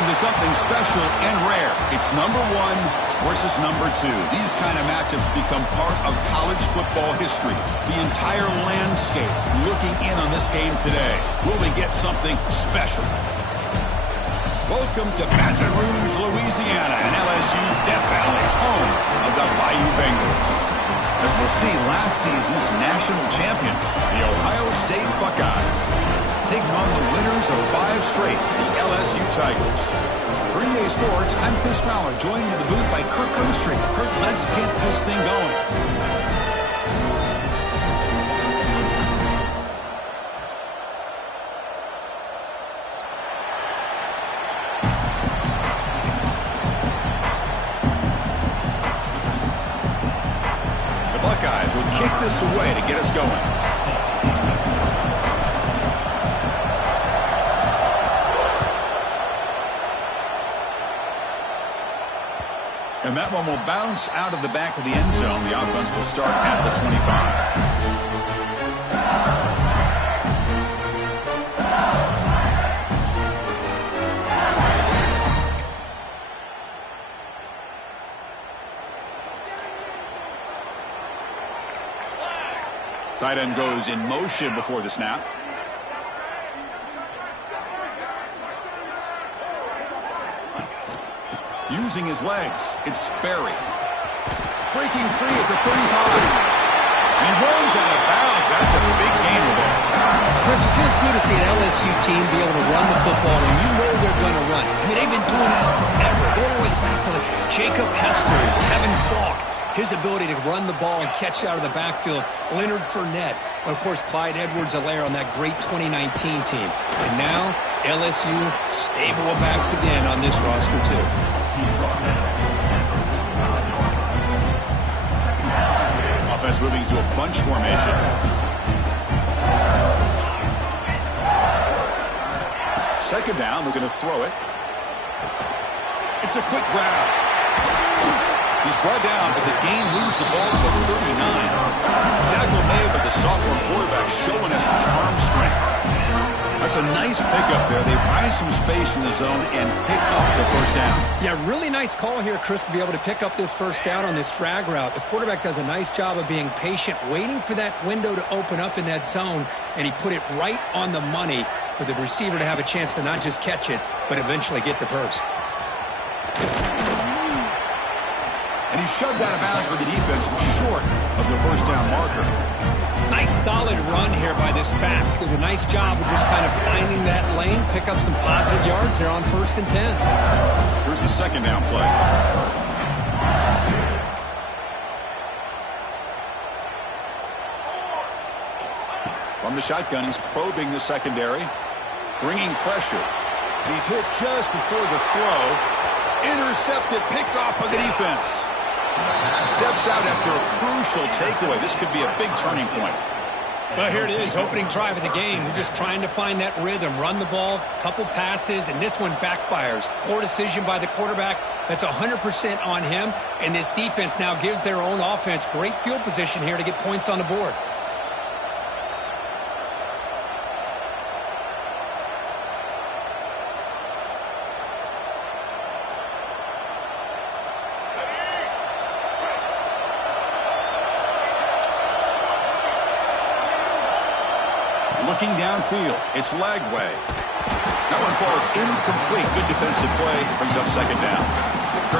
welcome to something special and rare. It's number 1 versus number 2. These kind of matchups become part of college football history. The entire landscape looking in on this game today. Will we get something special? Welcome to Baton Rouge, Louisiana, and LSU Death Valley, home of the Bayou Bengals. As we'll see, last season's national champions, the Ohio State Buckeyes, taking on the winners of 5 straight, the LSU Tigers. For EA Sports, I'm Chris Fowler, joined in the booth by Kirk Herbstreit. Kirk, let's get this thing going. The Buckeyes will kick this away to get us going. And that one will bounce out of the back of the end zone. The offense will start at the 25. Tight end goes in motion before the snap. Using his legs, it's Sperry. Breaking free at the 35. And he runs out of bounds. That's a big gainer there. Chris, it feels good to see an LSU team be able to run the football, and you know they're going to run it. I mean, they've been doing that forever. Go all the way back to Jacob Hester, Kevin Falk. His ability to run the ball and catch out of the backfield. Leonard Fournette. And, of course, Clyde Edwards-Helaire on that great 2019 team. And now, LSU stable of backs again on this roster, too. Offense moving to a bunch formation. Second down, we're going to throw it. It's a quick grab. He's brought down, but the game moves the ball to the 39. Tackle made, but the sophomore quarterback showing us the arm strength. That's a nice pickup there. They find some space in the zone and pick up the first down. Yeah, really nice call here, Chris, to be able to pick up this first down on this drag route. The quarterback does a nice job of being patient, waiting for that window to open up in that zone, and he put it right on the money for the receiver to have a chance to not just catch it, but eventually get the first. And he's shoved out of bounds with the defense short of the first down marker. Nice solid run here by this back. Did a nice job of just kind of finding that lane, pick up some positive yards there on 1st and 10. Here's the second down play. From the shotgun, he's probing the secondary, bringing pressure. He's hit just before the throw. Intercepted, picked off by the defense. Steps out after a crucial takeaway. This could be a big turning point. Well, here it is, opening drive of the game. We're just trying to find that rhythm, run the ball, a couple passes, and this one backfires. Poor decision by the quarterback. That's 100% on him, and this defense now gives their own offense great field position here to get points on the board. Looking downfield, it's Lagway. That one falls incomplete. Good defensive play, brings up second down.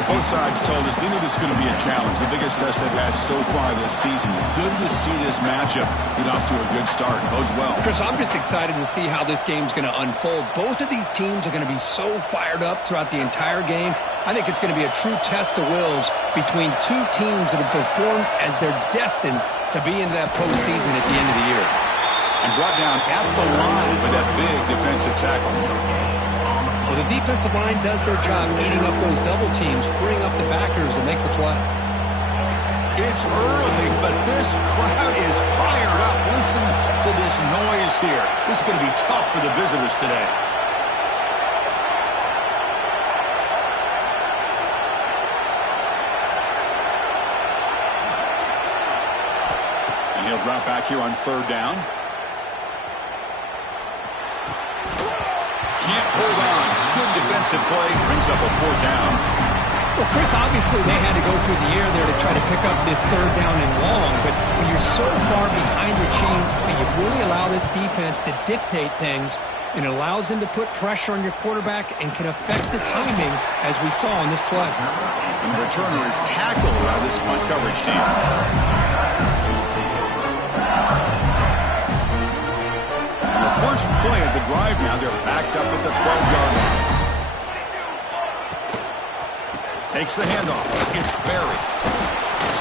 Both sides told us they knew this was going to be a challenge, the biggest test they've had so far this season. Good to see this matchup get off to a good start. Bodes well. Chris, I'm just excited to see how this game's going to unfold. Both of these teams are going to be so fired up throughout the entire game. I think it's going to be a true test of wills between two teams that have performed as they're destined to be into that postseason at the end of the year. And brought down at the line with that big defensive tackle. Well, the defensive line does their job eating up those double teams, freeing up the backers to make the play. It's early, but this crowd is fired up. Listen to this noise here. This is going to be tough for the visitors today. And he'll drop back here on 3rd down. Can't hold on. Good defensive opposite play brings up a 4th down. Well, Chris, obviously they had to go through the air there to try to pick up this 3rd down and long, but when you're so far behind the chains, you really allow this defense to dictate things, and it allows them to put pressure on your quarterback and can affect the timing, as we saw on this play. And the returner is tackled by this punt coverage team. On the first play of the drive now, they're backed up at the 12-yard line. Takes the handoff. It's buried.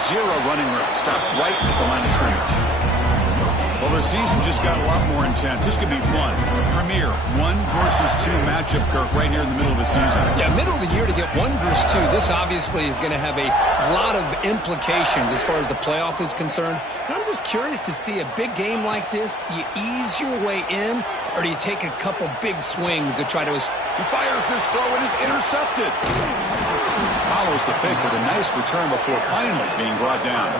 0 running room. Stopped right at the line of scrimmage. Well, the season just got a lot more intense. This could be fun. Premier 1 versus 2 matchup, Kirk, right here in the middle of the season. Yeah, middle of the year to get 1 versus 2. This obviously is going to have a lot of implications as far as the playoff is concerned. And I'm just curious to see a big game like this. Do you ease your way in, or do you take a couple big swings to try to... He fires this throw and is intercepted. Follows the pick with a nice return before finally being brought down.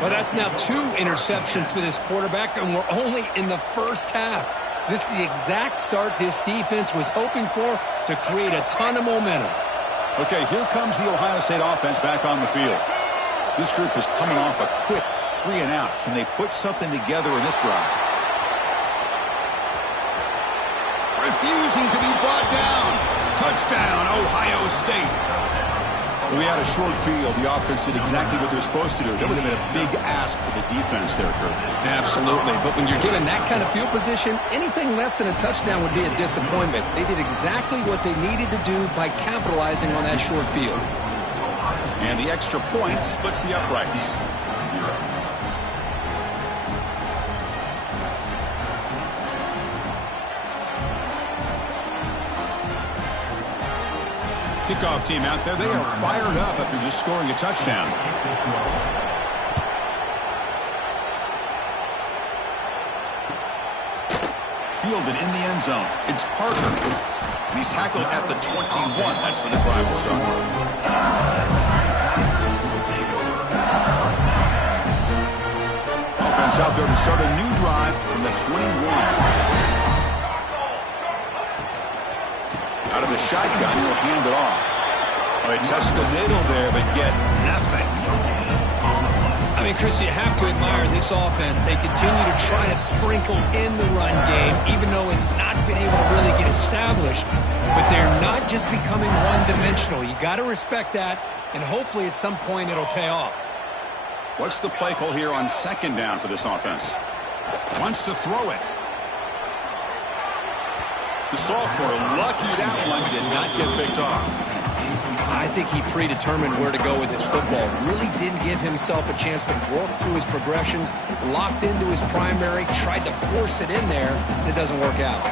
Well, that's now 2 interceptions for this quarterback, and we're only in the first half. This is the exact start this defense was hoping for to create a ton of momentum. Okay, here comes the Ohio State offense back on the field. This group is coming off a quick 3 and out. Can they put something together in this drive? Refusing to be brought down. Touchdown, Ohio State. We had a short field. The offense did exactly what they're supposed to do. That would have been a big ask for the defense there, Kurt. Absolutely. But when you're given that kind of field position, anything less than a touchdown would be a disappointment. They did exactly what they needed to do by capitalizing on that short field. And the extra point splits the uprights. Kickoff team out there, they are fired up after just scoring a touchdown. Fielded in the end zone. It's Parker. And he's tackled at the 21. That's where the drive will start. Offense out there to start a new drive from the 21. Out of the shotgun, he'll hand it off. Well, they test the middle there, but get nothing. I mean, Chris, you have to admire this offense. They continue to try to sprinkle in the run game, even though it's not been able to really get established. But they're not just becoming one-dimensional. You got to respect that, and hopefully at some point it'll pay off. What's the play call here on 2nd down for this offense? Wants to throw it. The sophomore, lucky that one did not get picked off. I think he predetermined where to go with his football. Really didn't give himself a chance to work through his progressions, locked into his primary, tried to force it in there, and it doesn't work out.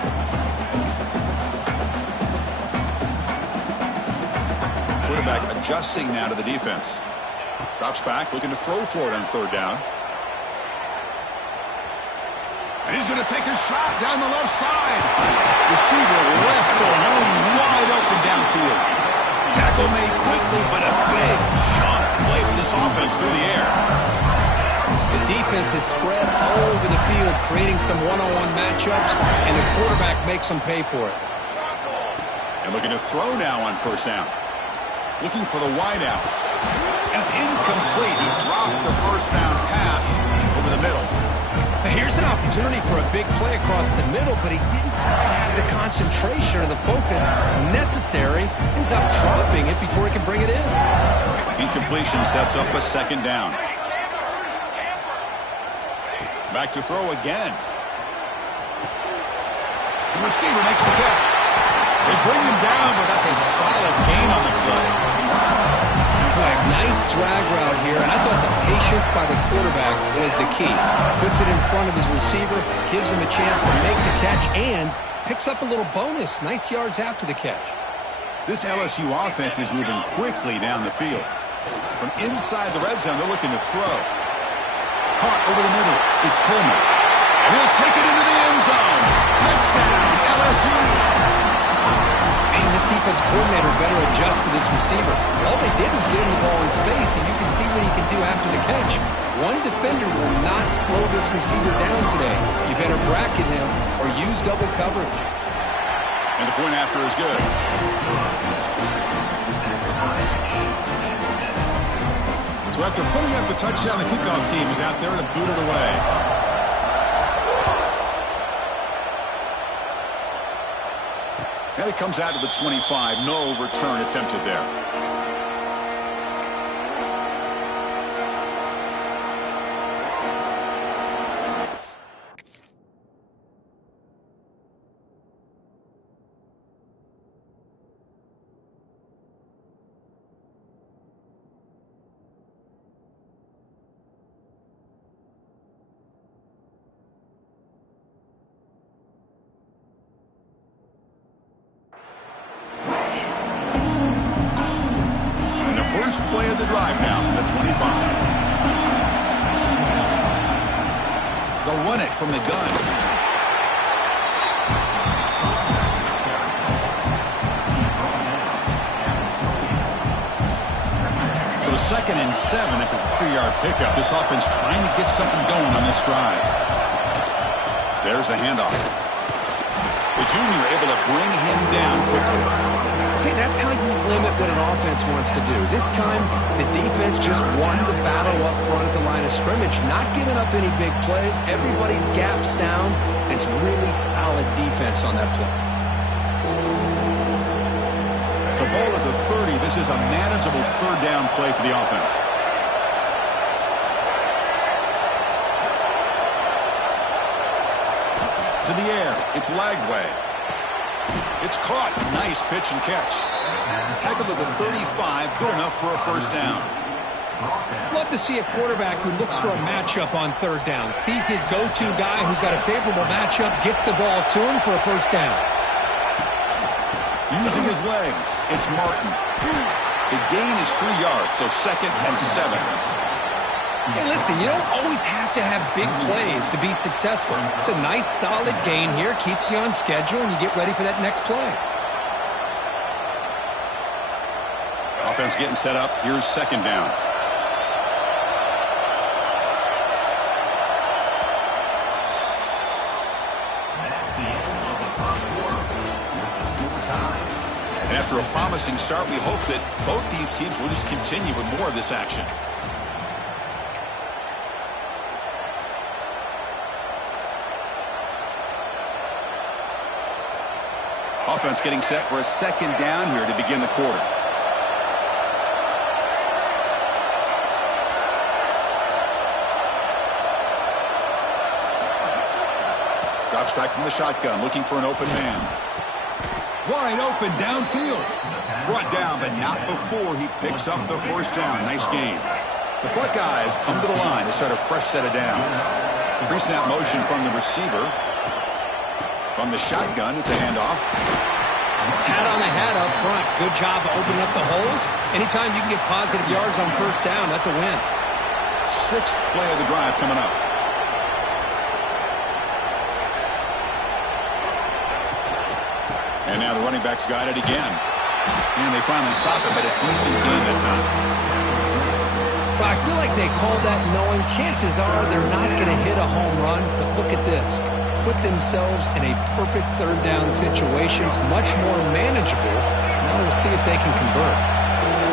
Quarterback adjusting now to the defense. Drops back, looking to throw for it on 3rd down. And he's going to take a shot down the left side. Receiver left alone, wide open downfield. Tackle made quickly, but a big chunk play for this offense through the air. The defense is spread all over the field, creating some one-on-one matchups, and the quarterback makes them pay for it. And looking to throw now on 1st down. Looking for the wide out. And it's incomplete. He dropped the 1st down pass over the middle. Here's an opportunity for a big play across the middle, but he didn't quite have the concentration or the focus necessary. Ends up dropping it before he can bring it in. Incompletion sets up a 2nd down. Back to throw again. The receiver makes the catch. They bring him down, but that's a solid gain on the play. Nice drag route here, and I thought the patience by the quarterback was the key. Puts it in front of his receiver, gives him a chance to make the catch, and picks up a little bonus. Nice yards after the catch. This LSU offense is moving quickly down the field. From inside the red zone, they're looking to throw. Caught over the middle. It's Coleman. And he'll take it into the end zone. Touchdown, LSU. Man, this defense coordinator better adjust to this receiver. All they did was get him the ball in space, and you can see what he can do after the catch. One defender will not slow this receiver down today. You better bracket him or use double coverage. And the point after is good. So after putting up a touchdown, the kickoff team is out there to boot it away. And it comes out to the 25. No return attempted there. First play of the drive now from the 25. They'll run it from the gun. So 2nd and 7 after the 3-yard pickup. This offense trying to get something going on this drive. There's the handoff. The junior able to bring him down quickly. See, that's how you limit what an offense wants to do. This time, the defense just won the battle up front at the line of scrimmage, not giving up any big plays. Everybody's gap sound, and it's really solid defense on that play. So ball at the 30. This is a manageable 3rd down play for the offense. To the air. It's Lagway. It's caught. Nice pitch and catch. Tackled at the 35. Good enough for a first down. Love to see a quarterback who looks for a matchup on 3rd down. Sees his go-to guy who's got a favorable matchup, gets the ball to him for a first down. Using his legs. It's Martin. The gain is 3 yards, so 2nd and 7. Hey, listen, you don't always have to have big plays to be successful. It's a nice, solid gain here. Keeps you on schedule, and you get ready for that next play. Offense getting set up. Here's 2nd down. And after a promising start, we hope that both these teams will just continue with more of this action. Offense getting set for a 2nd down here to begin the quarter. Drops back from the shotgun, looking for an open man. Wide open downfield. Brought down, but not before he picks up the first down. Nice game. The Buckeyes come to the line to start a fresh set of downs. Pre-snap motion from the receiver. From the shotgun, it's a handoff. Hat on the hat up front. Good job opening up the holes. Anytime you can get positive yards on first down, that's a win. 6th play of the drive coming up. And now the running backs got it again. And they finally stop it, but a decent gain that time. Well, I feel like they called that knowing chances are they're not going to hit a home run. But look at this. Put themselves in a perfect 3rd down situation. It's much more manageable. Now we'll see if they can convert.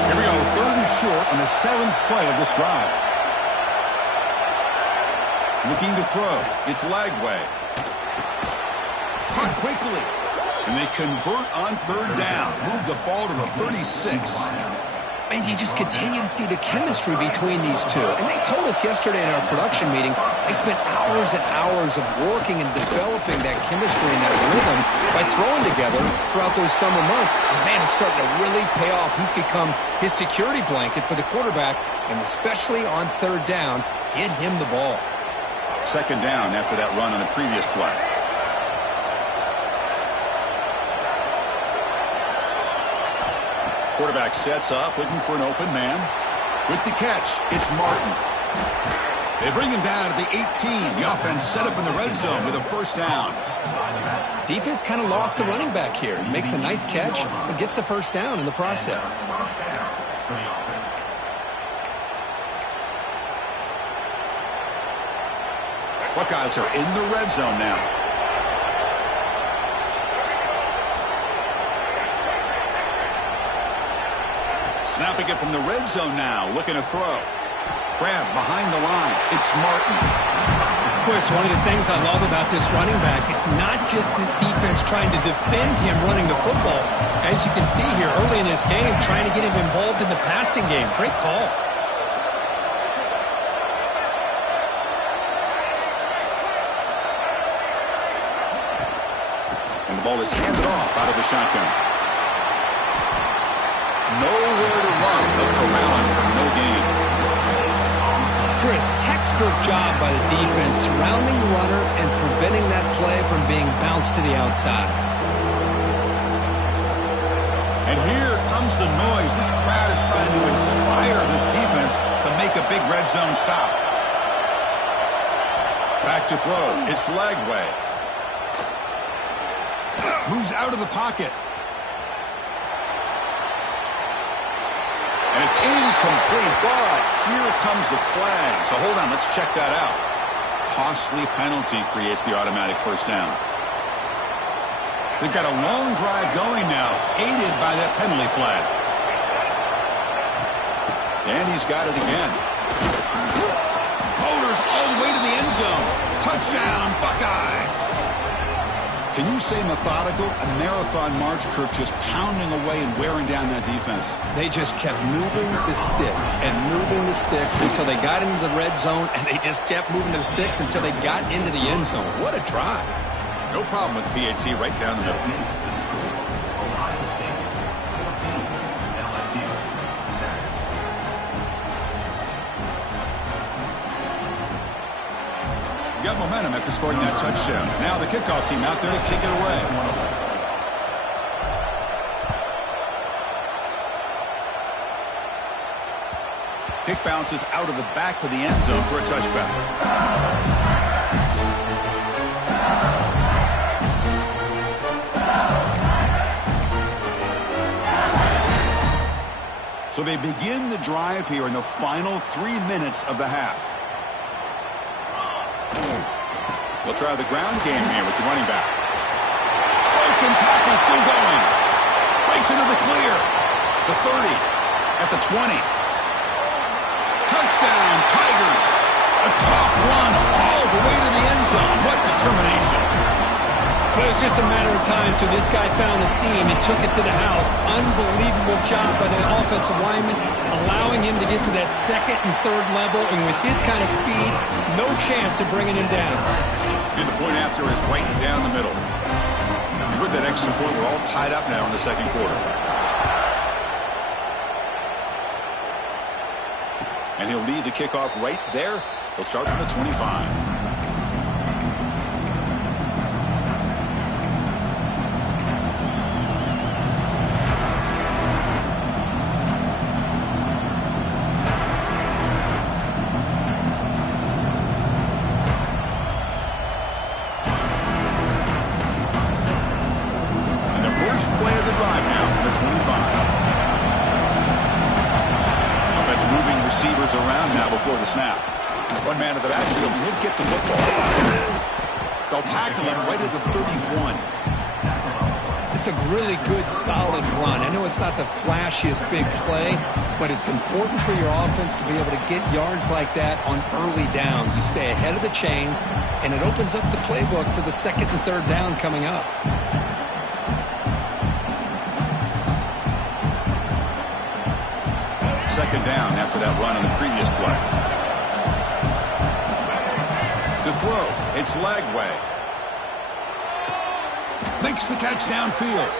Here we go, 3rd and short on the 7th play of this drive. Looking to throw. It's Lagway. Caught quickly. And they convert on 3rd down. Move the ball to the 36. And you just continue to see the chemistry between these two. And they told us yesterday in our production meeting, they spent hours and hours of working and developing that chemistry and that rhythm by throwing together throughout those summer months. And, man, it's starting to really pay off. He's become his security blanket for the quarterback, and especially on 3rd down, get him the ball. 2nd down after that run on the previous play. Quarterback sets up, looking for an open man. With the catch, it's Martin. They bring him down to the 18. The offense set up in the red zone with a first down. Defense kind of lost a running back here. Makes a nice catch and gets the first down in the process. Buckeyes are in the red zone now. Snapping it from the red zone now, looking to throw. Grab behind the line. It's Martin. Of course, one of the things I love about this running back, it's not just this defense trying to defend him running the football. As you can see here early in this game, trying to get him involved in the passing game. Great call. And the ball is handed off out of the shotgun. Nowhere to run, but corralling for no gain. Chris, textbook job by the defense, surrounding the runner and preventing that play from being bounced to the outside. And here comes the noise. This crowd is trying to inspire this defense to make a big red zone stop. Back to throw. It's Lagway. Moves out of the pocket. And it's incomplete, but here comes the flag. So hold on, let's check that out. Costly penalty creates the automatic first down. They've got a long drive going now, aided by that penalty flag. And he's got it again. Motors all the way to the end zone. Touchdown, Buckeyes. Can you say methodical? A marathon march, Kirk, just pounding away and wearing down that defense. They just kept moving the sticks and moving the sticks until they got into the red zone, and they just kept moving the sticks until they got into the end zone. What a drive. No problem with the PAT right down the middle. Got momentum after scoring that touchdown. Now the kickoff team out there to kick it away. Kick bounces out of the back of the end zone for a touchback. So they begin the drive here in the final 3 minutes of the half. They'll try the ground game here with the running back. Broken tackle still going. Breaks into the clear. The 30. At the 20. Touchdown, Tigers. A tough run all the way to the end zone. What determination. But it was just a matter of time till this guy found a seam and took it to the house. Unbelievable job by the offensive lineman, allowing him to get to that second and third level. And with his kind of speed, no chance of bringing him down. And the point after is right down the middle. And with that extra point, we're all tied up now in the second quarter. And he'll lead the kickoff right there. He'll start from the 25. Receivers around now before the snap. One man in the backfield, and he'll get the football. They'll tackle him right at the 31. It's a really good, solid run. I know it's not the flashiest big play, but it's important for your offense to be able to get yards like that on early downs. You stay ahead of the chains, and it opens up the playbook for the second and third down coming up. Second down after that run on the previous play. To throw, it's Lagway. Makes the catch downfield.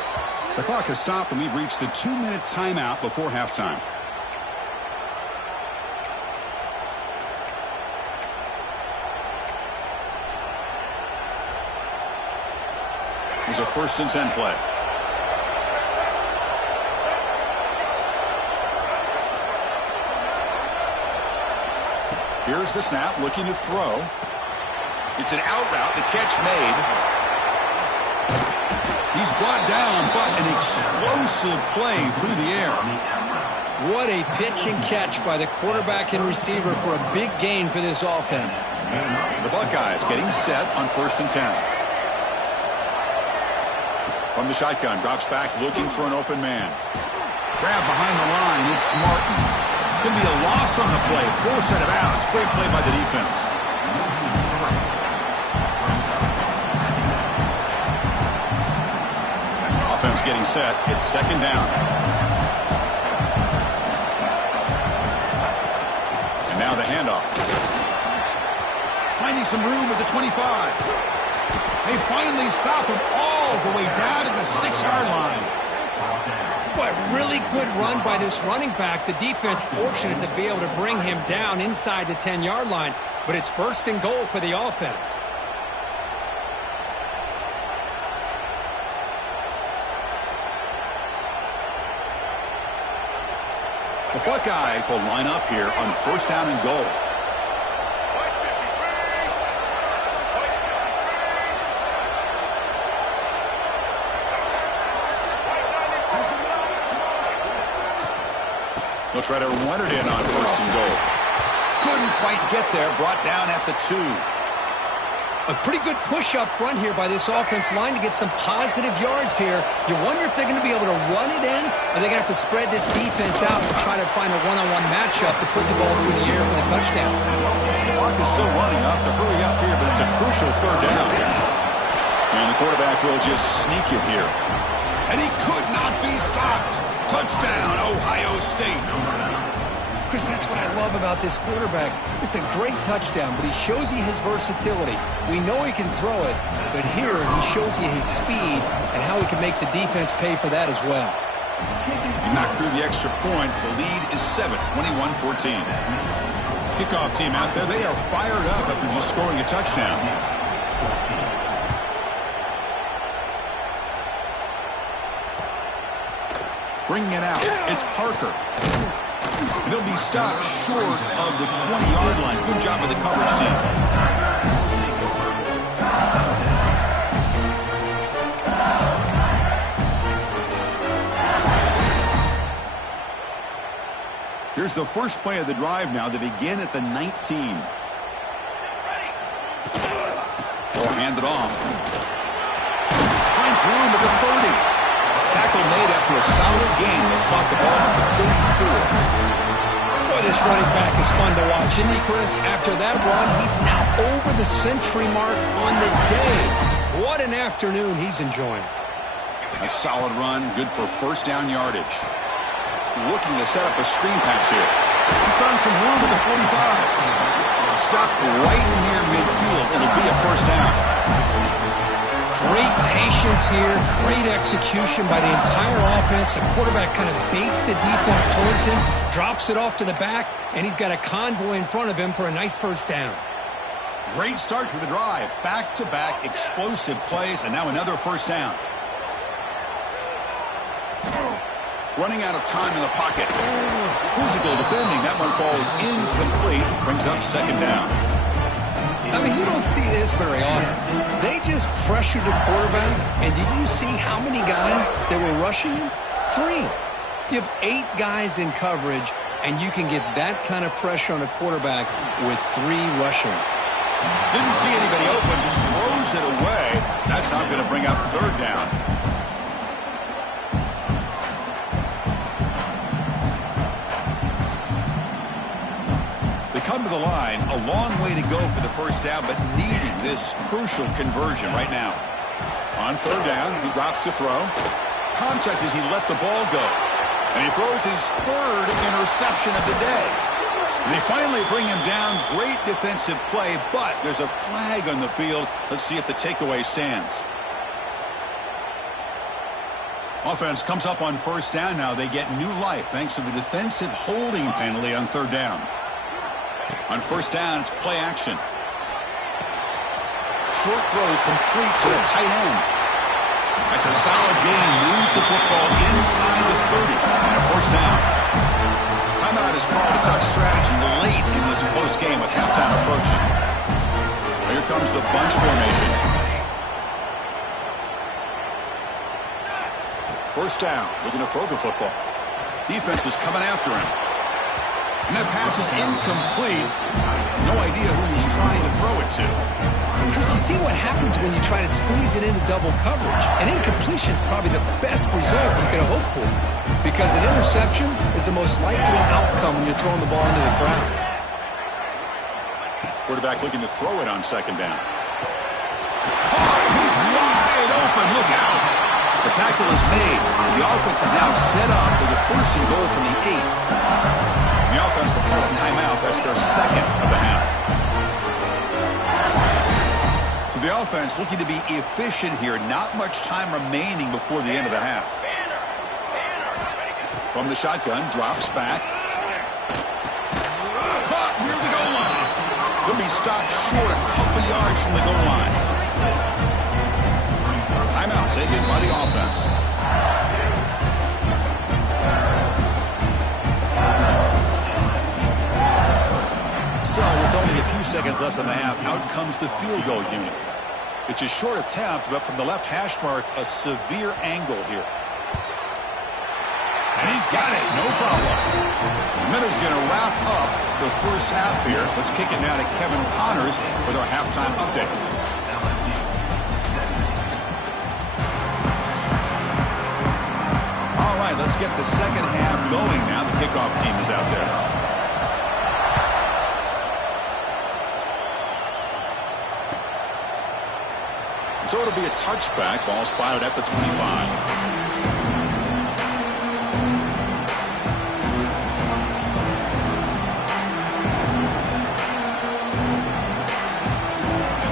The clock has stopped and we've reached the 2-minute timeout before halftime. Here's a 1st and 10 play. Here's the snap, looking to throw. It's an out route, the catch made. He's brought down, but an explosive play through the air. What a pitch and catch by the quarterback and receiver for a big gain for this offense. The Buckeyes getting set on 1st and 10. From the shotgun, drops back looking for an open man. Grab behind the line. It's Martin. It's going to be a loss on the play. Force out of bounds. Great play by the defense. Offense getting set. It's second down. And now the handoff. Finding some room at the 25. They finally stop him all the way down to the 6-yard line. Boy, really good run by this running back. The defense fortunate to be able to bring him down inside the 10-yard line, but it's first and goal for the offense. The Buckeyes will line up here on first down and goal. They'll try to run it in on first and goal. Couldn't quite get there. Brought down at the 2. A pretty good push up front here by this offense line to get some positive yards here. You wonder if they're going to be able to run it in, or they're going to have to spread this defense out and try to find a one-on-one matchup to put the ball through the air for the touchdown. The clock is still running. Off to hurry up here, but it's a crucial third down. And the quarterback will just sneak it here. And he could not be stopped. Touchdown, Ohio State. Chris, that's what I love about this quarterback. It's a great touchdown, but he shows you his versatility. We know he can throw it, but here he shows you his speed and how he can make the defense pay for that as well. He knocked through the extra point. The lead is 7, 21-14. Kickoff team out there. They are fired up after just scoring a touchdown. Bringing it out. It's Parker. And he'll be stopped short of the 20-yard line. Good job by the coverage team. Here's the first play of the drive now. They begin at the 19. Ball handed off. Finds room at the 30. Tackle made after a solid game. They'll spot the ball at the 34. Boy, this running back is fun to watch, isn't he, Chris? After that run, he's now over the century mark on the day. What an afternoon he's enjoying. A solid run, good for first down yardage. Looking to set up a screen pass here. He's found some room at the 45. Stopped right near midfield. It'll be a first down. Great patience here, great execution by the entire offense. The quarterback kind of baits the defense towards him, drops it off to the back, and he's got a convoy in front of him for a nice first down. Great start to the drive. Back-to-back explosive plays, and now another first down. Running out of time in the pocket. Physical defending. That one falls incomplete. Brings up second down. I mean, you don't see this very often. They just pressured the quarterback, and did you see how many guys that were rushing him? 3. You have 8 guys in coverage, and you can get that kind of pressure on a quarterback with 3 rushing. Didn't see anybody open, just throws it away. That's not going to bring up third down. Come to the line, a long way to go for the first down, but needing this crucial conversion right now. On third down, he drops to throw. Contact as he let the ball go. And he throws his 3rd interception of the day. And they finally bring him down. Great defensive play, but there's a flag on the field. Let's see if the takeaway stands. Offense comes up on first down now. They get new life thanks to the defensive holding penalty on third down. On first down, it's play action. Short throw complete to the tight end. That's a solid game. Moves the football inside the 30. And a first down. Timeout is called to talk strategy late in this close game with halftime approaching. Here comes the bunch formation. First down. Looking to throw the football. Defense is coming after him. And that pass is incomplete. No idea who he's trying to throw it to. Chris, you see what happens when you try to squeeze it into double coverage. An incompletion is probably the best result you could have hoped for, because an interception is the most likely outcome when you're throwing the ball into the crowd. Quarterback looking to throw it on second down. He's wide open. Look out. The tackle is made. The offense is now set up with a first and goal from the 8. The offense will call a timeout. That's their second of the half. So the offense looking to be efficient here. Not much time remaining before the end of the half. From the shotgun, drops back. Caught near the goal line. He'll be stopped short a couple yards from the goal line. Timeout taken by the offense. So, with only a few seconds left in the half, out comes the field goal unit. It's a short attempt, but from the left hash mark, a severe angle here. And he's got it, no problem. Minnows going to wrap up the first half here. Let's kick it now to Kevin Connors with our halftime update. All right, let's get the second half going now. The kickoff team is out there. So it'll be a touchback. Ball spotted at the 25.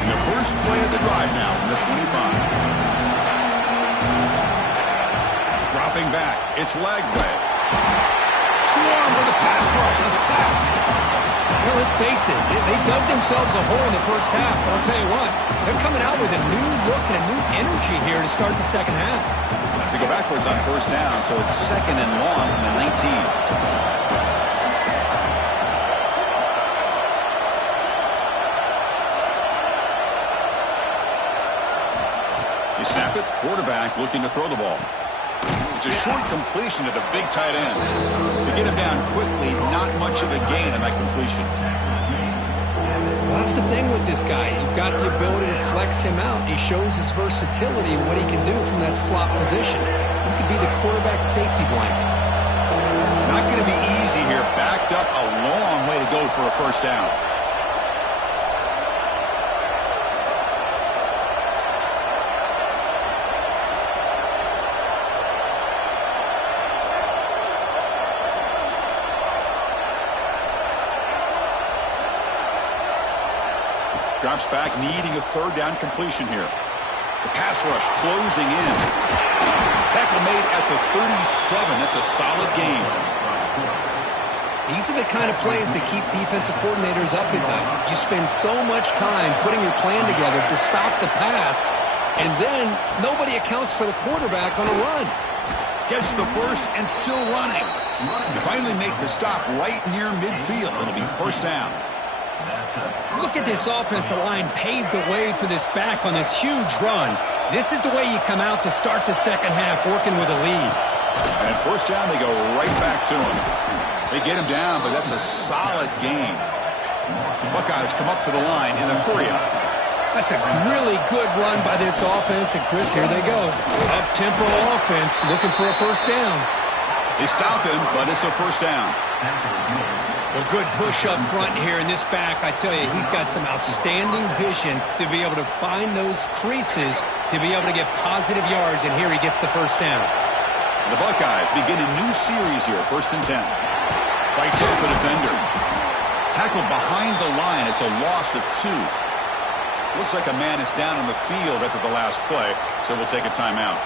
And the first play of the drive now from the 25. Dropping back. It's Lagway. Swarm with a pass rush. A sack. Well, let's face it, they dug themselves a hole in the first half, but I'll tell you what, they're coming out with a new look and a new energy here to start the second half. They go backwards on first down, so it's second and long from the 19. You snap it, quarterback looking to throw the ball. It's a short completion to the big tight end. To get him down quickly, not much of a gain on that completion. Well, that's the thing with this guy. You've got the ability to flex him out. He shows his versatility and what he can do from that slot position. He could be the quarterback safety blanket. Not going to be easy here. Backed up a long way to go for a first down. Drops back, needing a third down completion here. The pass rush closing in. Tackle made at the 37. That's a solid gain. These are the kind of plays that keep defensive coordinators up at night. You spend so much time putting your plan together to stop the pass, and then nobody accounts for the quarterback on a run. Gets the first and still running. You finally make the stop right near midfield. It'll be first down. Look at this offensive line paved the way for this back on this huge run. This is the way you come out to start the second half, working with a lead. And first down, they go right back to him. They get him down, but that's a solid gain. Buckeyes come up to the line in a hurry-up. That's a really good run by this offense, and Chris, here they go. Up-tempo offense, looking for a first down. They stop him, but it's a first down. A good push up front here in this back. I tell you, he's got some outstanding vision to be able to find those creases, to be able to get positive yards, and here he gets the first down. The Buckeyes begin a new series here, 1st and 10. Fights off the defender. Tackled behind the line. It's a loss of 2. Looks like a man is down on the field after the last play, so we'll take a timeout.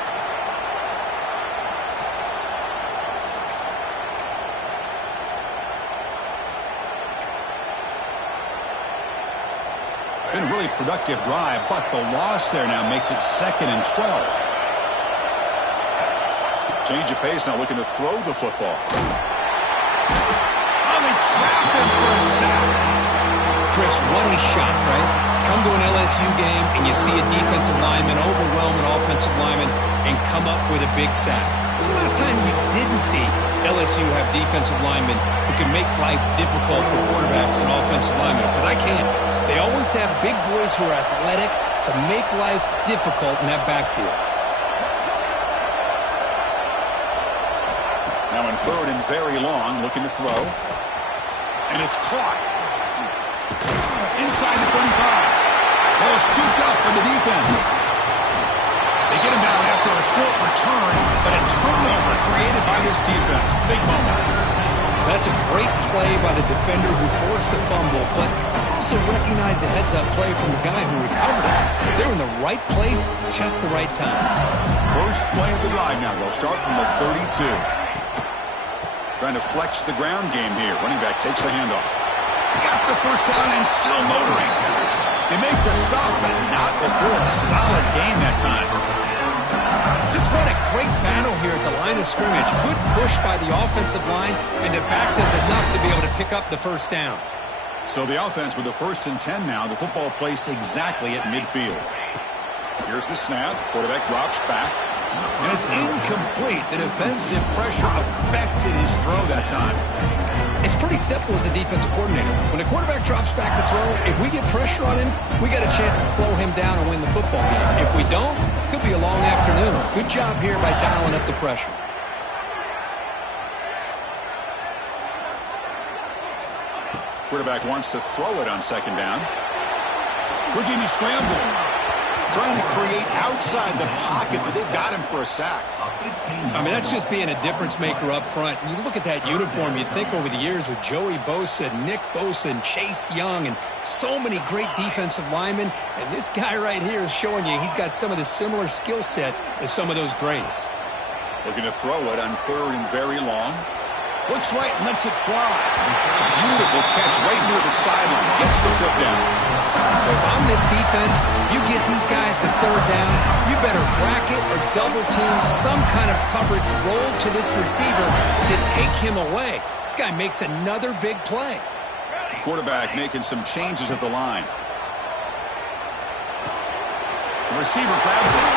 Been a really productive drive, but the loss there now makes it 2nd and 12. Change of pace now, looking to throw the football. Oh, they trap him for a sack. Chris, what a shot, right? Come to an LSU game and you see a defensive lineman overwhelm an offensive lineman and come up with a big sack. When was the last time you didn't see LSU have defensive linemen who can make life difficult for quarterbacks and offensive linemen? Because I can't. They always have big boys who are athletic to make life difficult in that backfield. Now in third and very long, looking to throw. And it's caught. Inside the 35. Ball scooped up for the defense. They get him down after a short return, but a turnover created by this defense. Big moment. That's a great play by the defender who forced the fumble, but it's also recognized a heads-up play from the guy who recovered it. They're in the right place, just the right time. First play of the drive now. They'll start from the 32. Trying to flex the ground game here. Running back takes the handoff. Got the first down and still motoring. They make the stop, but not before a solid gain that time. Just what a great battle here at the line of scrimmage. Good push by the offensive line, and the back does enough to be able to pick up the first down. So the offense with the 1st and 10 now. The football placed exactly at midfield. Here's the snap. Quarterback drops back. And it's incomplete. The defensive pressure affected his throw that time. It's pretty simple as a defensive coordinator. When the quarterback drops back to throw, if we get pressure on him, we got a chance to slow him down and win the football game. If we don't, it could be a long afternoon. Good job here by dialing up the pressure. Quarterback wants to throw it on 2nd down. Virginia scramble. Trying to create outside the pocket, but they've got him for a sack. I mean, that's just being a difference maker up front. You look at that uniform, you think over the years with Joey Bosa, Nick Bosa, and Chase Young, and so many great defensive linemen, and this guy right here is showing you he's got some of the similar skill set as some of those greats. Looking to throw it on 3rd and very long. Looks right and lets it fly. Beautiful catch right near the sideline. Gets the foot down. If I'm this defense, you get these guys to 3rd down, you better bracket or double team some kind of coverage roll to this receiver to take him away. This guy makes another big play. Quarterback making some changes at the line. The receiver grabs it.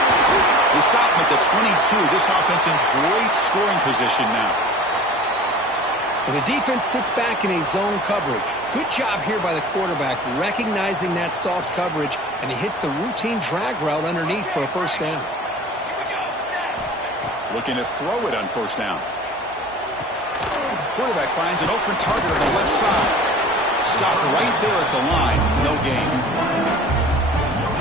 They stop him at the 22. This offense in great scoring position now. Well, the defense sits back in a zone coverage. Good job here by the quarterback recognizing that soft coverage, and he hits the routine drag route underneath for a first down. Looking to throw it on 1st down. Quarterback finds an open target on the left side. Stop right there at the line. No gain.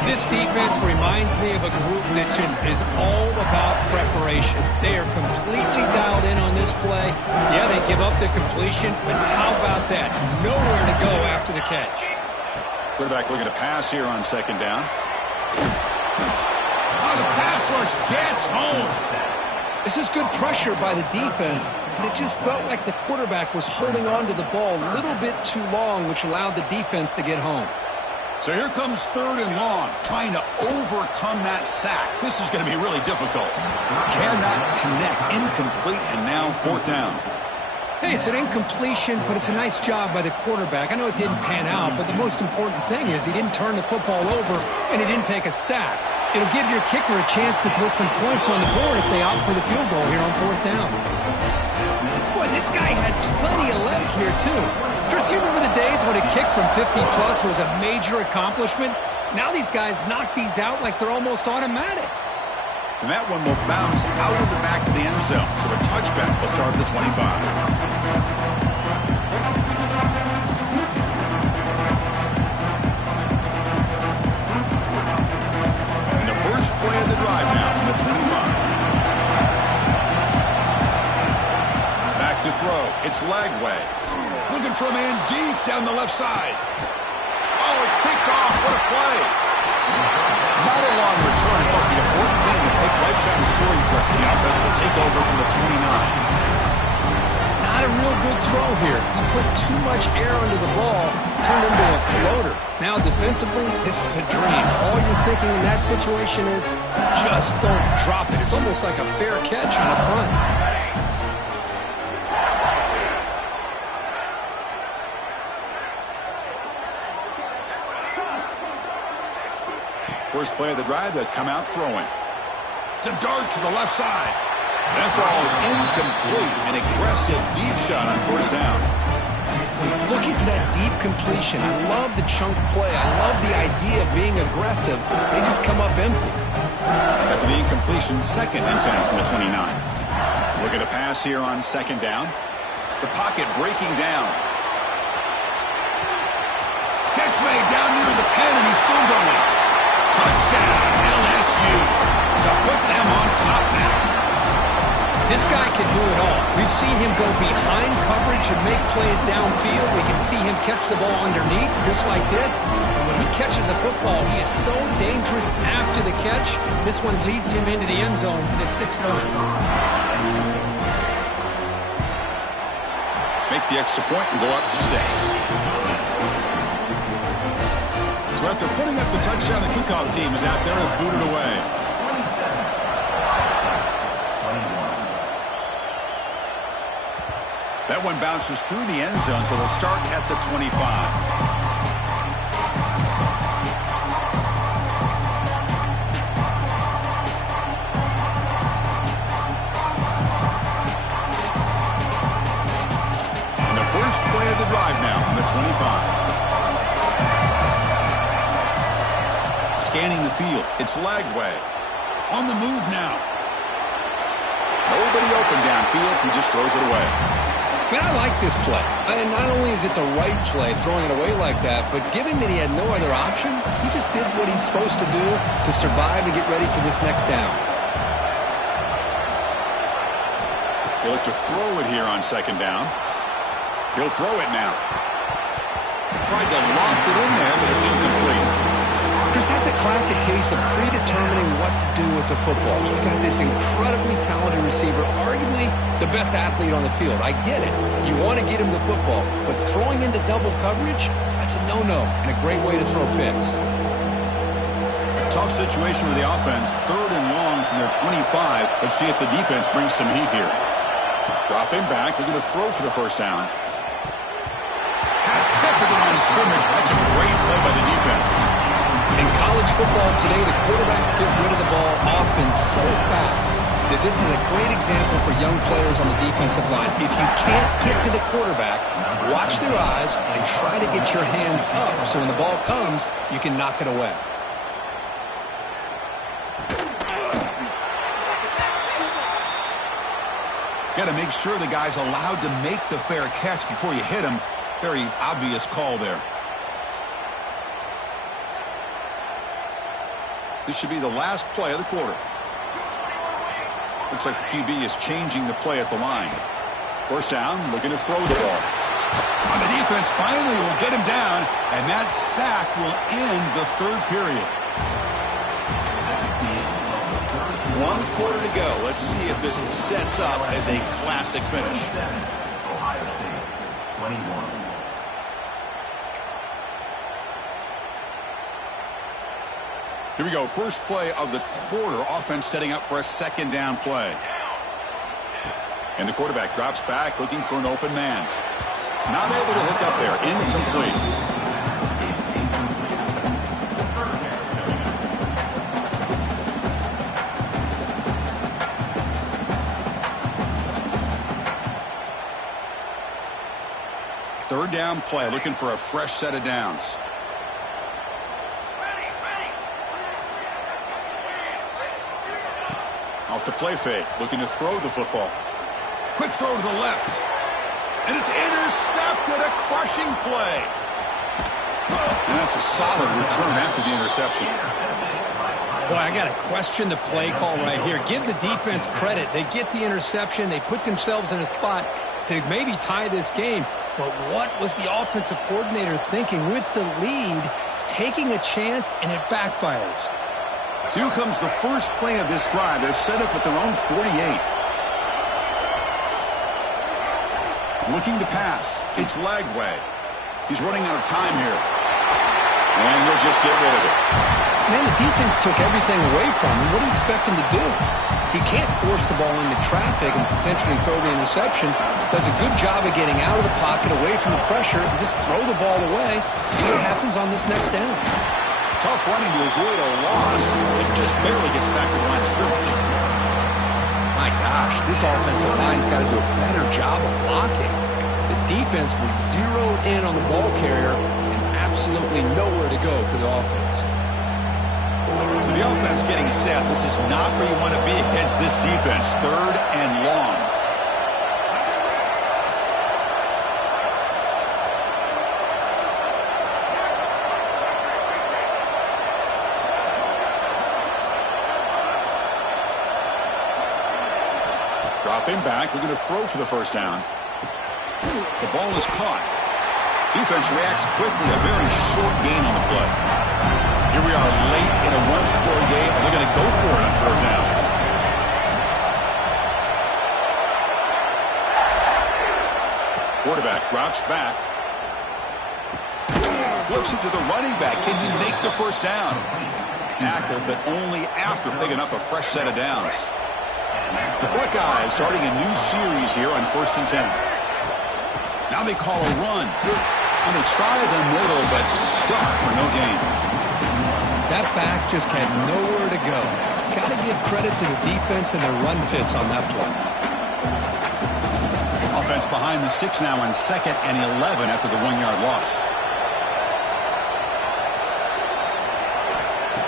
This defense reminds me of a group that just is all about preparation. They are completely dialed in on this play. Yeah, they give up the completion, but how about that? Nowhere to go after the catch. Quarterback looking to pass here on 2nd down. Oh, the pass rush gets home. This is good pressure by the defense, but it just felt like the quarterback was holding on to the ball a little bit too long, which allowed the defense to get home. So here comes 3rd and long, trying to overcome that sack. This is going to be really difficult. Cannot connect, incomplete, and now 4th down. Hey, it's an incompletion, but it's a nice job by the quarterback. I know it didn't pan out, but the most important thing is he didn't turn the football over and he didn't take a sack. It'll give your kicker a chance to put some points on the board if they opt for the field goal here on 4th down. Boy, this guy had plenty of leg here, too. Chris, you remember the days when a kick from 50-plus was a major accomplishment? Now these guys knock these out like they're almost automatic. And that one will bounce out of the back of the end zone. So a touchback will start at the 25. And the first play of the drive now from the 25. Back to throw. It's Lagway. Looking for a man deep down the left side. Oh, it's picked off. What a play. Not a long return, but the important thing to pick wipes out a scoring threat. The offense will take over from the 29. Not a real good throw here. He put too much air under the ball, turned into a floater. Now defensively, this is a dream. All you're thinking in that situation is just don't drop it. It's almost like a fair catch on a punt. First play of the drive, they'll come out throwing. To dart to the left side. That ball is incomplete. An aggressive deep shot on first down. He's looking for that deep completion. I love the chunk play. I love the idea of being aggressive. They just come up empty. After the incompletion, 2nd and 10 from the 29. Look at a pass here on 2nd down. The pocket breaking down. Catch made down near the 10, and he's still going. Touchdown, LSU, to put them on top now. This guy can do it all. We've seen him go behind coverage and make plays downfield. We can see him catch the ball underneath, just like this. And when he catches a football, he is so dangerous after the catch. This one leads him into the end zone for the 6 points. Make the extra point and go up 6. So after putting up the touchdown, the kickoff team is out there and booted away. That one bounces through the end zone, so they'll start at the 25. And the first play of the drive now on the 25. Scanning the field. It's Lagway. On the move now. Nobody open downfield. He just throws it away. Man, I like this play. And not only is it the right play, throwing it away like that, but given that he had no other option, he just did what he's supposed to do to survive and get ready for this next down. He'll look to throw it here on 2nd down. He'll throw it now. Tried to loft it in there, but it's incomplete. Chris, that's a classic case of predetermining what to do with the football. You've got this incredibly talented receiver, arguably the best athlete on the field. I get it. You want to get him the football, but throwing into double coverage, that's a no-no and a great way to throw picks. A tough situation with the offense. 3rd and long from their 25. Let's see if the defense brings some heat here. Dropping back. They're going to throw for the first down. Pass tip to the line of scrimmage. That's a great play by the defense. In college football today, the quarterbacks get rid of the ball often so fast that this is a great example for young players on the defensive line. If you can't get to the quarterback, watch their eyes and try to get your hands up so when the ball comes, you can knock it away. Got to make sure the guy's allowed to make the fair catch before you hit him. Very obvious call there. This should be the last play of the quarter. Looks like the QB is changing the play at the line. First down, looking to throw the ball. And the defense finally will get him down, and that sack will end the 3rd period. 1 quarter to go. Let's see if this sets up as a classic finish. Ohio State, 21. Here we go. First play of the quarter. Offense setting up for a 2nd down play. And the quarterback drops back looking for an open man. Not able to hook up there. Incomplete. Third down play. Looking for a fresh set of downs. Off the play fake, looking to throw the football. Quick throw to the left. And it's intercepted, a crushing play. And that's a solid return after the interception. Boy, I got to question the play call right here. Give the defense credit. They get the interception. They put themselves in a spot to maybe tie this game. But what was the offensive coordinator thinking with the lead, taking a chance, and it backfires? So here comes the first play of this drive. They're set up at their own 48. Looking to pass. It's Lagway. He's running out of time here. And he'll just get rid of it. Man, the defense took everything away from him. What do you expect him to do? He can't force the ball into traffic and potentially throw the interception. Does a good job of getting out of the pocket, away from the pressure, and just throw the ball away. See what happens on this next down. Tough running to avoid a loss. It just barely gets back to the line of scrimmage. My gosh, this offensive line's got to do a better job of blocking. The defense was zeroed in on the ball carrier and absolutely nowhere to go for the offense. So the offense getting set. This is not where you want to be against this defense. 3rd and long. Dropping back, we're going to throw for the first down. The ball is caught. Defense reacts quickly, a very short gain on the play. Here we are late in a one-score game, and they're going to go for it on 4th down. Quarterback drops back. Flips it to the running back. Can he make the first down? Tackled, but only after picking up a fresh set of downs. The Buckeyes starting a new series here on 1st and 10. Now they call a run. And they try the middle, but stuck for no gain. That back just had nowhere to go. Got to give credit to the defense and their run fits on that play. Offense behind the 6 now on 2nd and 11 after the 1-yard loss.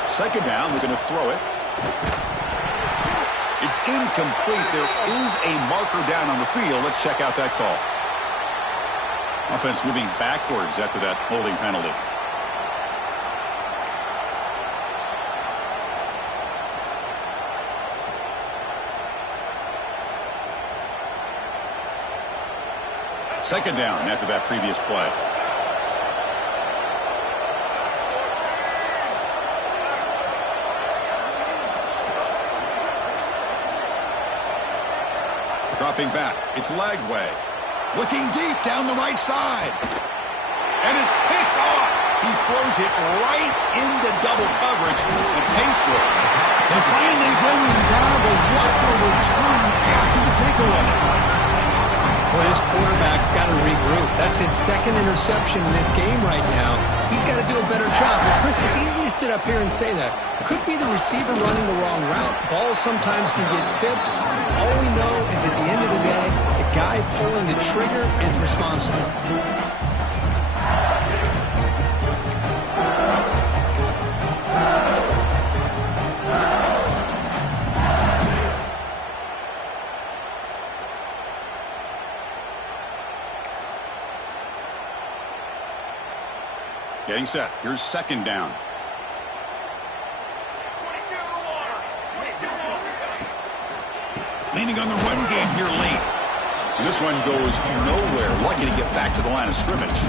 2nd down, they're going to throw it. It's incomplete. There is a marker down on the field. Let's check out that call. Offense moving backwards after that holding penalty. Second down after that previous play. Dropping back. It's Lagway. Looking deep down the right side. And it's picked off. He throws it right into double coverage and pays for it. They finally bring him down, but what will return after the takeaway? Well, his quarterback's got to regroup. That's his 2nd interception in this game right now. He's got to do a better job. But Chris, it's easy to sit up here and say that. Could be the receiver running the wrong route. Balls sometimes can get tipped. All we know is at the end of the day, the guy pulling the trigger is responsible. Getting set. Here's 2nd down. Leaning on the run game here late. And this one goes nowhere. Lucky to get back to the line of scrimmage.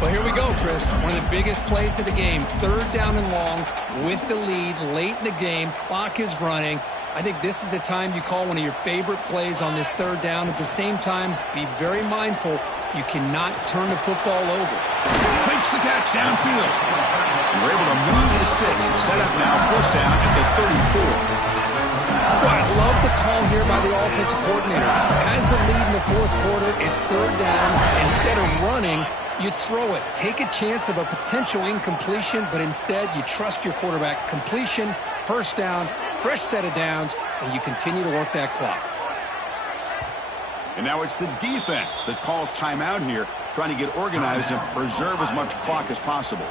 Well, here we go, Chris. One of the biggest plays of the game. 3rd down and long with the lead late in the game. Clock is running. I think this is the time you call one of your favorite plays on this 3rd down. At the same time, be very mindful. You cannot turn the football over. Makes the catch downfield. And we're able to move the sticks and set up now 1st down at the 34. Well, I love the call here by the offensive coordinator. Has the lead in the 4th quarter. It's 3rd down. Instead of running, you throw it. Take a chance of a potential incompletion, but instead you trust your quarterback. Completion, 1st down, fresh set of downs, and you continue to work that clock. And now it's the defense that calls timeout here, trying to get organized and preserve as much clock as possible.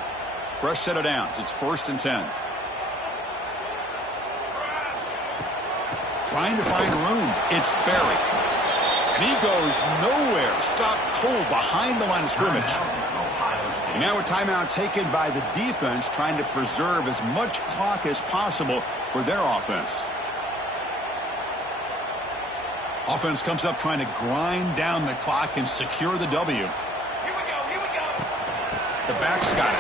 Fresh set of downs. It's 1st and 10. Trying to find room. It's Barry. And he goes nowhere. Stopped cold behind the line of scrimmage. And now a timeout taken by the defense, trying to preserve as much clock as possible for their offense. Offense comes up trying to grind down the clock and secure the W. Here we go. The back's got it.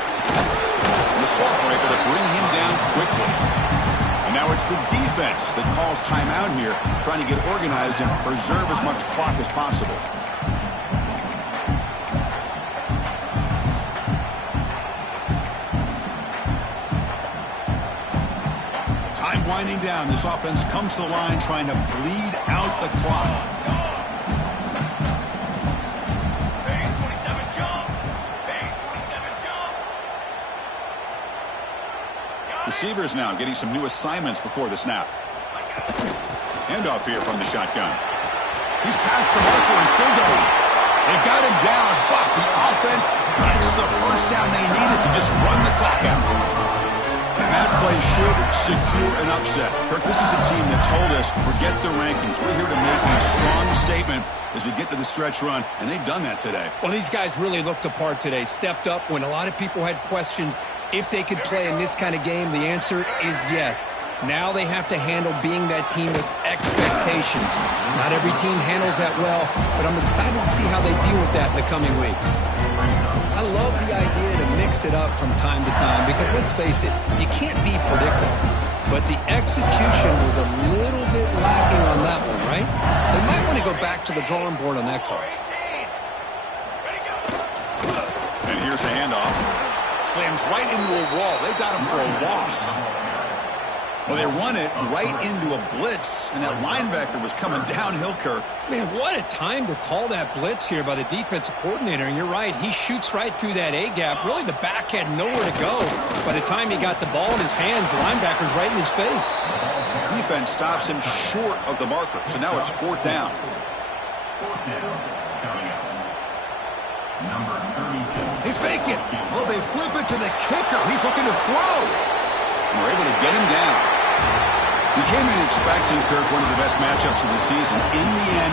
And the Salter able to bring him down quickly. And now it's the defense that calls timeout here, trying to get organized and preserve as much clock as possible. Time winding down. This offense comes to the line trying to bleed out the clock. Receivers now getting some new assignments before the snap. Handoff here from the shotgun. He's past the marker and still going. They got him down, but the offense gets the first down they needed to just run the clock out. And that play should secure an upset. Kirk, this is a team that told us, forget the rankings. We're here to make a strong statement as we get to the stretch run, and they've done that today. Well, these guys really looked apart today, stepped up when a lot of people had questions if they could play in this kind of game. The answer is yes. Now they have to handle being that team with expectations. Not every team handles that well, but I'm excited to see how they deal with that in the coming weeks. I love the idea to mix it up from time to time because, let's face it, you can't be predictable. But the execution was a little bit lacking on that one, right? They might want to go back to the drawing board on that call. And here's a handoff. Slams right into a wall. They've got him for a loss. Well, they run it right into a blitz, and that linebacker was coming downhill, Kirk. Man, what a time to call that blitz here by the defensive coordinator. And you're right, he shoots right through that A-gap. Really, the back had nowhere to go. By the time he got the ball in his hands, the linebacker's right in his face. Defense stops him short of the marker, so now it's fourth down. Fourth down, coming up. Number 37. They fake it. Oh, they flip it to the kicker. He's looking to throw. And we're able to get him down. We came in expecting, Kirk, one of the best matchups of the season. In the end,